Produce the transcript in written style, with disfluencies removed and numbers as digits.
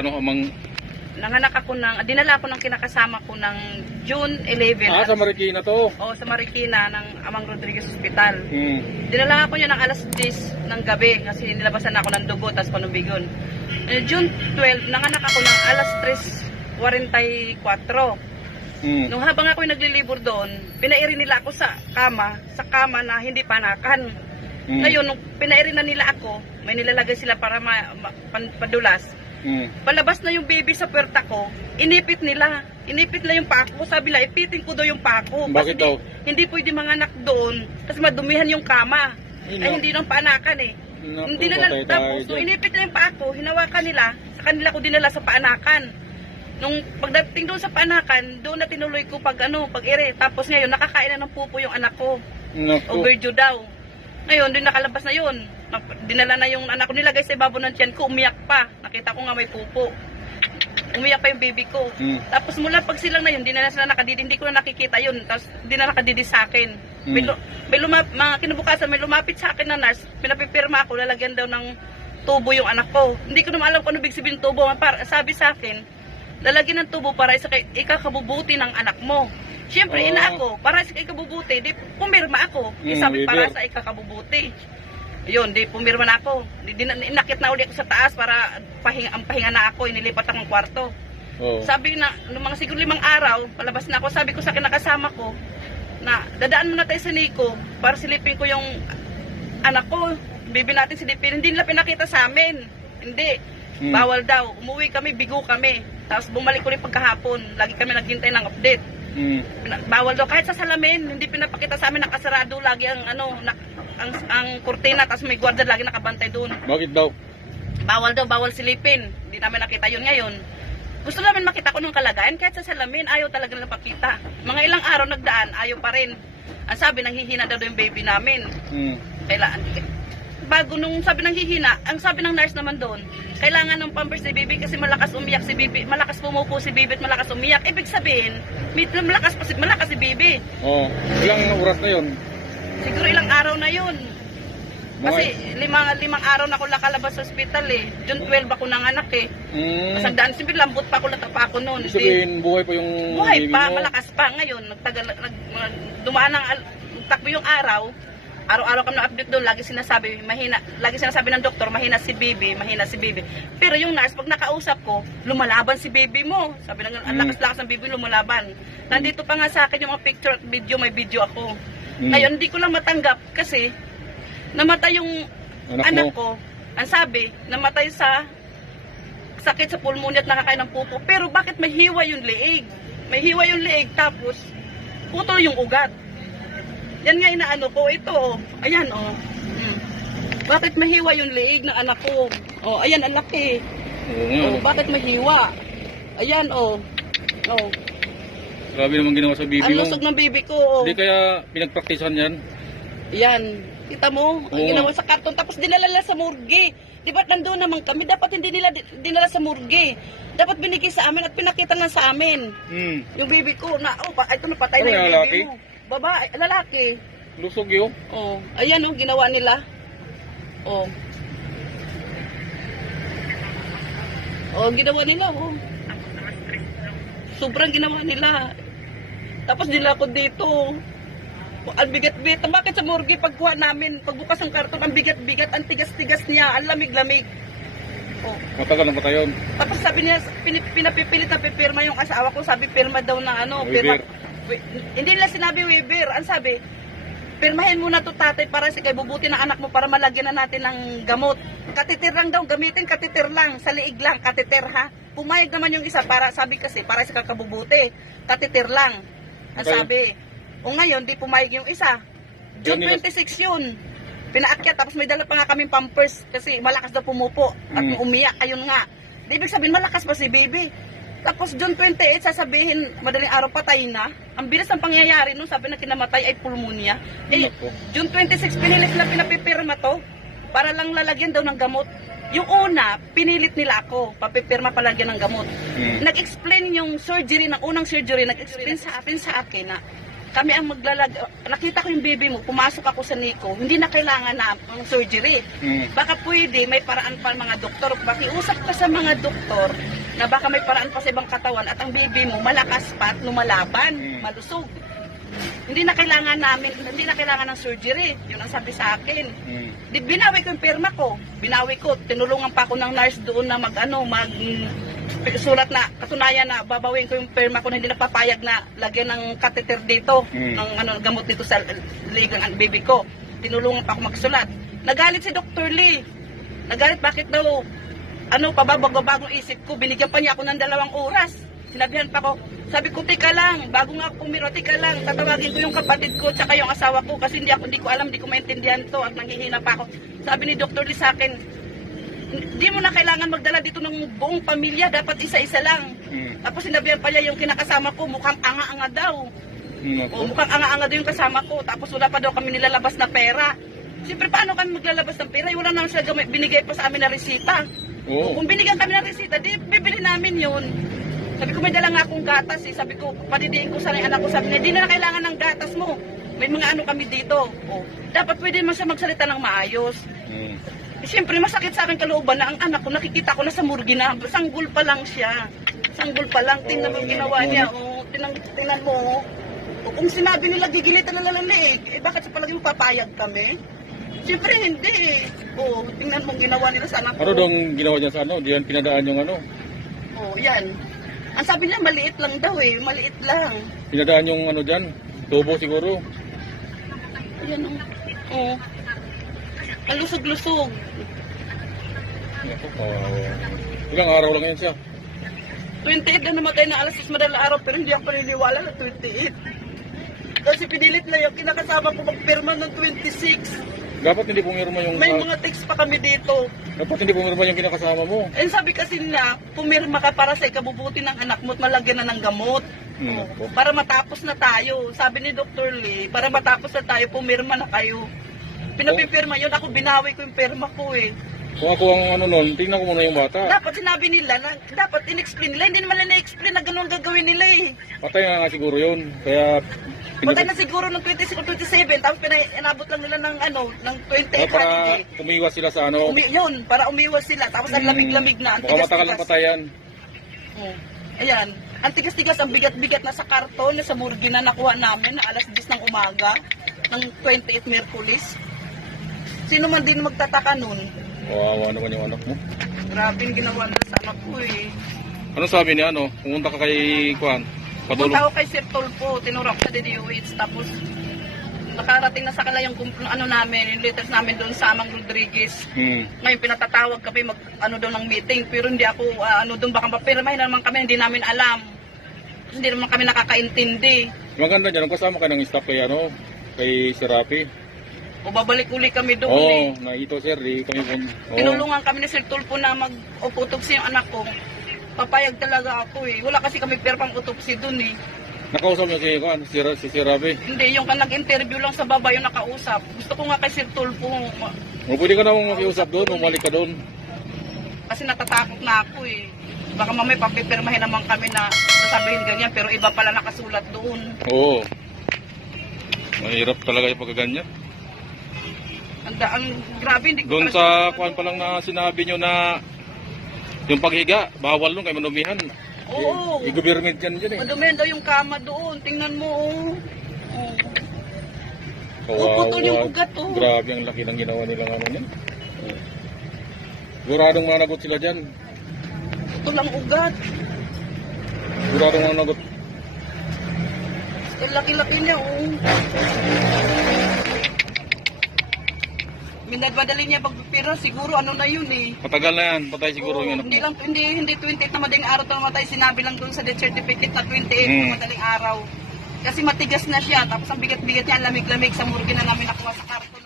ano, amang... Nanganak ako dinala ako ng kinakasama ko ng June 11. Sa Marikina to? Oo, sa Marikina ng Amang Rodriguez Hospital. Hmm. Dinala ako niya ng alas 10 ng gabi kasi nilabasan ako ng dugo tapos panubigon. June 12, nanganak ako ng alas 3:44. Nung habang ako naglilibor doon, pinairi nila ako sa kama na hindi panakan. Ngayon, nung pinairi na nila ako, may nilalagay sila para padulas. Palabas na yung baby sa puwerta ko, inipit nila yung paa ko. Sabi nila, ipitin ko daw yung paa ko. Bakit daw? Hindi pwede manganak doon kasi madumihan yung kama. Ay hindi nang panakan eh. Hindi na tapos, so inipit nila yung paa ko, hinawakan nila, sa kanila ko dinala sa paanakan. Nung pagdating doon sa paanakan, doon na tinuloy ko pag-iri. Tapos ngayon, nakakain na ng pupo yung anak ko. Overdue daw. Ngayon, doon nakalabas na yun. Dinala na yung anak ko, nilagay sa ibabaw ng tiyan ko, umiyak pa. Nakita ko nga may pupo. Umiyak pa yung baby ko. Tapos mula pag silang na yun, di na sila nakadidi, hindi ko na nakikita yun. Tapos di na nakadidi sa akin. Mga kinabukasan, may lumapit sa akin na nurse, pinapipirma ako, lalagyan daw ng tubo yung anak ko. Hindi ko naman alam kung ano big sabihin tubo. Sabi sa akin, lalagyan ng tubo para sa ikakabubuti ng anak mo. Siyempre, ina ako, para sa ikabubuti, di pumirma ako. Sabi para sa ikakabubuti. Yun, di pumirma na ako. Inakit na uli ako sa taas para pahinga na ako, inilipat akong kwarto. Sabi na, nung mga siguro 5 araw, palabas na ako, sabi ko sa kinakasama ko, na dadaan muna tayo sa Nico para silipin ko yung anak ko. Bibi natin silipin. Hindi nila pinakita sa amin. Hindi. Bawal daw. Umuwi kami, bigo kami. Tapos bumalik ko rin pagkahapon. Lagi kami naghintay ng update. Bawal daw. Kahit sa salamin, hindi pinapakita sa amin nakasarado lagi ang ang kurtina. Tapos may gwardiya lagi nakabantay doon. Bakit daw? Bawal daw, bawal silipin. Hindi namin nakita yun ngayon. Gusto namin makita ko ng kalagayan. Kahit sa salamin, ayaw talaga na papita. Mga ilang araw nagdaan, ayaw pa rin. Ang sabi, nanghihina daw yung baby namin. Kailangan. Bago nung sabi ng hihina, ang sabi ng nurse naman doon, kailangan ng pampers si baby kasi malakas umiyak si baby, malakas pumupo si baby at malakas umiyak. Ibig sabihin, malakas si baby. Ilang oras na yun? Siguro ilang araw na yun. Kasi limang araw na ako nakalabas sa hospital eh. June 12 ako nanganak eh. Masagdaan, siyempre lambot pa ako, natapa ako noon. Sabihin, buhay pa yung buhay baby pa, mo? malakas pa. Ngayon, dumaan takbo yung araw. Araw-araw kami na-update doon, lagi sinasabi ng doktor, mahina si baby. Pero yung nurse, pag nakausap ko, lumalaban si baby mo. Sabi ng ang lakas-lakas ng baby, lumalaban. Nandito pa nga sa akin yung mga picture at video, may video ako. Ngayon, hindi ko lang matanggap kasi namatay yung anak ko. Ang sabi, namatay sa sakit sa pulmonya at nakakain ng pupo. Pero bakit may hiwa yung leeg? May hiwa yung leeg, tapos putol yung ugat. Yan nga inaano ko, ito ayan Bakit mahiwa yung leeg ng anak ko? Ayan ang laki. Bakit mahiwa? Ayan Grabe naman ginawa sa baby mo. Ang lusog ng baby ko. Hindi kaya pinagpraktisan yan? Yan. Kita mo? Ang ginawa sa karton. Tapos dinala sa morgue. Di ba nandoon naman kami? Dapat hindi nila dinala sa morgue. Dapat binigay sa amin at pinakita na sa amin. Yung baby ko na, ito napatay na yung baby mo. Babae, lalaki. Lusog yun? Ayan ginawa nila. Ginawa nila Sobrang ginawa nila. Tapos nila ako dito. Ang bigat-bigat. Bakit sa morgue pagkuha namin, pagbukas ng karton, ang bigat-bigat, ang tigas-tigas niya, ang lamig-lamig. Matagal na ba tayo? Tapos sabi niya, pinapipilit na pipirma yung asawa ko. Sabi, pirma daw na pirma. Hindi nila sinabi waiver. Ang sabi, pirmahin muna to tatay para si kay bubuti ng anak mo para malagyan na natin ng gamot. Katiter lang daw, gamitin katiter lang, sa liig lang, katiter ha. Pumayag naman yung isa para, sabi kasi, para sa kakabubuti. Katiter lang. Ang sabi. Ngayon, di pumayag yung isa. June 26 yun. Pinaakyat, tapos may dala pa nga kaming pampers kasi malakas daw pumupo at umiyak, ayun nga. Ibig sabihin, malakas pa si baby. Tapos June 28, sasabihin, madaling araw patay na. Ang bilis ng pangyayari nun, sabi na kinamatay ay pulmonya. June 26, pinilit na pinapipirma to para lang lalagyan daw ng gamot. Yung una, pinilit nila ako, papipirma palagyan ng gamot. Nag-explain yung surgery, ng unang surgery, nag-explain sa akin na kami ang nakita ko yung baby mo, pumasok ako sa NICU, hindi na kailangan na ng surgery. Baka pwede, may paraan pa mga doktor. Pakiusap ka sa mga doktor na baka may paraan pa sa ibang katawan at ang baby mo malakas pa at lumalaban, malusog. Hindi na kailangan ng surgery. Yun ang sabi sa akin. Binawi ko yung pirma ko. Binawi ko, tinulungan pa ako ng nurse doon na sulat na katunayan na babawin ko yung pirma ko na hindi napapayag na lagyan ng catheter dito, ng gamot dito sa ligang ang baby ko. Tinulungan pa ako magsulat. Nagalit si Dr. Lee. Nagalit bakit daw pababagong isip ko. Binigyan pa niya ako ng 2 oras. Sinabihan pa ko, sabi ko, tika lang, bago nga ako pumiro, tika lang, tatawagin ko yung kapatid ko tsaka yung asawa ko kasi hindi ko alam, hindi ko maintindihan to at nanghihina pa ako. Sabi ni Dr. Lee sa akin, hindi mo na kailangan magdala dito ng buong pamilya, dapat isa-isa lang. Tapos sinabihan pa niya yung kinakasama ko, mukhang anga-anga daw. Mukhang anga-anga daw yung kasama ko, tapos wala pa daw kami nilalabas na pera. Siyempre, paano kami maglalabas ng pera? Wala naman sila binigay pa sa amin na resita. Kung binigyan kami ng resita, di bibili namin yun. Sabi ko, may dala nga akong gatas eh. Sabi ko, padidiin ko sana yung anak ko. Sabi niya, di na kailangan ng gatas mo. May mga kami dito. Dapat pwede naman siya magsalita ng maayos. Siyempre, masakit sa akin kalooban na ang anak ko, nakikita ko na sa murgi na, sanggol pa lang siya. Sanggol pa lang. Tingnan mo yung ginawa niya. Tingnan mo. Kung sinabi nila, gigilitan na lang eh. Bakit sa palagi mo papayag kami? Siyempre, hindi eh. Tingnan mo yung ginawa nila sa anak ko. Ano dong ginawa niya sa Di yan pinadaan yung Yan. Ang sabi niya, maliit lang daw eh. Maliit lang. Pinadaan yung dyan? Tubo siguro? Ayan o. Ang lusog-lusog. Ilang araw lang yan siya? 28 na namatay na alas 6 madalang araw pero hindi ako paniniwala na 28. Kasi pinilit na yung kinakasama ko magpirma ng 26. Dapat hindi pumirma yung... May mga text pa kami dito. Dapat hindi pumirma yung kinakasama mo. Sabi kasi na, pumirma ka para sa ikabubuti ng anak mo at malagyan na ng gamot. Para matapos na tayo. Sabi ni Dr. Lee, para matapos na tayo, pumirma na kayo. Pinapipirma yun, ako binawi ko yung pirma ko eh. Kung ako ang nun, tingnan ko muna yung bata. Dapat sinabi nila, dapat in-explain nila, hindi naman na na-explain na ganun gagawin nila eh. Patay na nga siguro yun, kaya... Patay na siguro ng 26 o 27, tapos inabot lang nila ng 28 para umiwas sila sa yun, para umiwas sila, tapos ang lamig-lamig na, ang tigas-tigas. Baka matagal na patayan. Ayan, ang tigas-tigas, ang bigat-bigat na sa karton, sa murgi na nakuha namin, na alas 10 ng umaga, ng 28 Merkulis. Sino man din magtataka nun? Wawa naman yung anak mo. Grabe yung ginawa nila sa anak ko eh. Ano sabi niya, pumunta ka kay Juan? Pumunta ako kay Sir Tulfo, tinurok sa DDOH, tapos nakarating na sa kanila yung namin, yung letters namin doon sa Amang Rodriguez. Ngayon pinatatawag kami doon ng meeting, pero hindi ako, doon baka mapirmahin naman kami, hindi namin alam. Hindi naman kami nakakaintindi. Maganda dyan, kasama ka ng staff kay Serapi. O babalik uli kami doon na ito sir, kami tinulungan kami ni Sir Tulfo na mag-autopsy yung anak ko. Papayag talaga ako eh. Wala kasi kami pang autopsy doon eh. Nakausap niyo si Serapi? Hindi, yung nag-interview lang sa baba yung nakausap. Gusto ko nga kay Sir Tulfo. Pwede ka na makiusap doon, umalik ka doon. Kasi natatakot na ako eh. Baka mamay papipirmahin naman kami na sasabihin ganyan, pero iba pala nakasulat doon. Oo. Mahirap talaga yung pagkaganyan. Ang grabe, hindi ko doon sa kuwan pa lang na sinabi nyo na yung paghiga, bawal nung kay manumihan. Oo. I-government yan dyan eh. Madumihan daw yung kama doon. Tingnan mo putol yung ugat Grabe ang laki ng ginawa nilang niyan. Guradong managot sila dyan. Putol ang ugat. Guradong managot. Ang laki-laki niya Minadmadali niya pagpipira, siguro na yun eh. Matagal na yan, patay siguro yun. Hindi 28 na madaling araw na matay, sinabi lang doon sa death certificate na 28 na madaling araw. Kasi matigas na siya, tapos ang bigat-bigat niya, lamig-lamig sa murgi na namin nakuha sa karton.